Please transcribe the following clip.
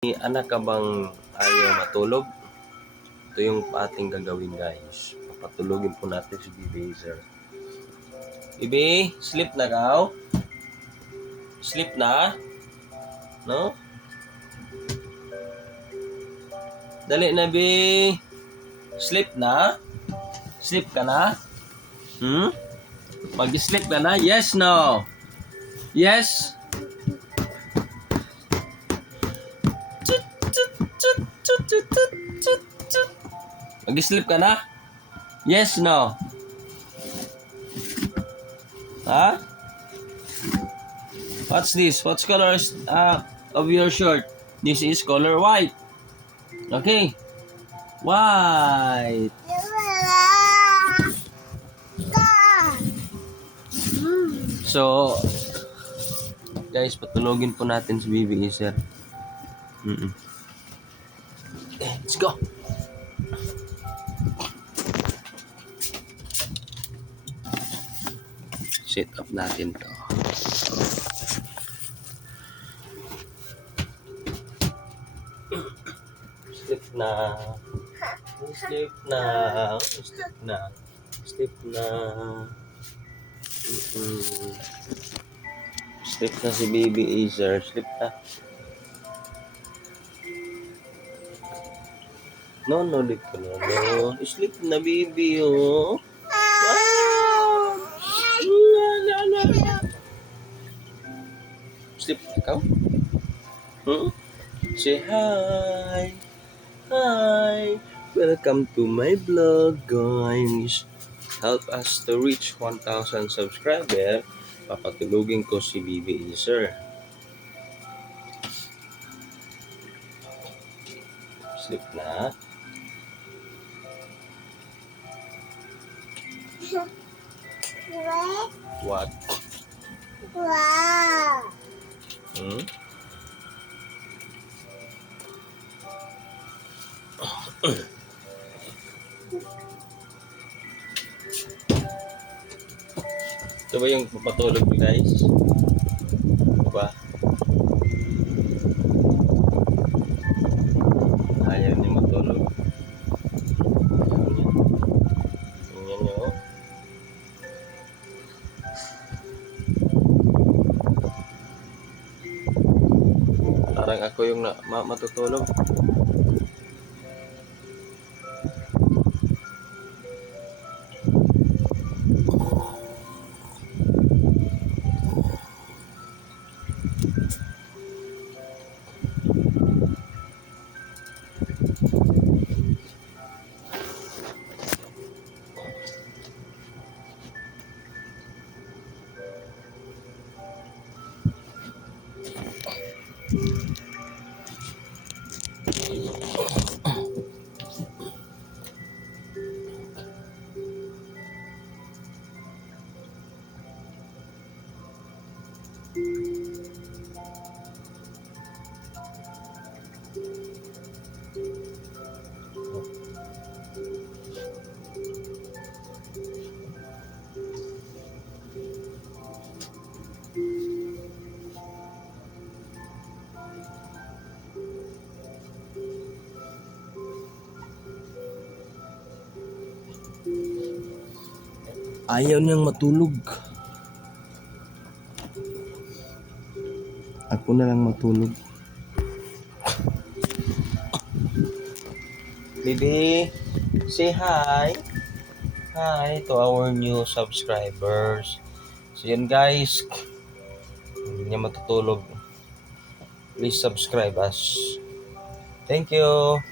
Anak ka bang ayaw matulog? Ito yung ating gagawin, guys. Papatulogin po natin si Bibi Hazel. Bibi, sleep na ka? Sleep na? No? Dali na, Bi. Sleep na? Sleep ka na? Mag-sleep ka na? Yes, no? Yes? Mag-sleep ka na? Yes, no? Ha? What's this? What's color of your shirt? This is color white. Okay. White. So, guys, patulogin po natin si Bibi Hazel. Okay, let's go. Set up natin to. Sleep na. Sleep na. Sleep na. Sleep na. Sleep na si Bibi Hazel. Sleep na. No, dito na. No. Sleep na, baby, oh. Sleep ikaw? Say hi. Hi. Welcome to my vlog, guys. Help us to reach 1,000 subscriber. Papatulugin ko si Bibi Hazel. Sleep na. What? Wow. Ito ba yung papatulog niyo, guys? Ito ba? Ayaw niyo matulog. Ayaw niyo. Tingnan niyo, oh. Parang ako yung matutulog. Ayaw niyang matulog. Ako na lang matulog. Bibi, say hi. Hi to our new subscribers. So yun, guys. Hindi niya matutulog. Please subscribe us. Thank you.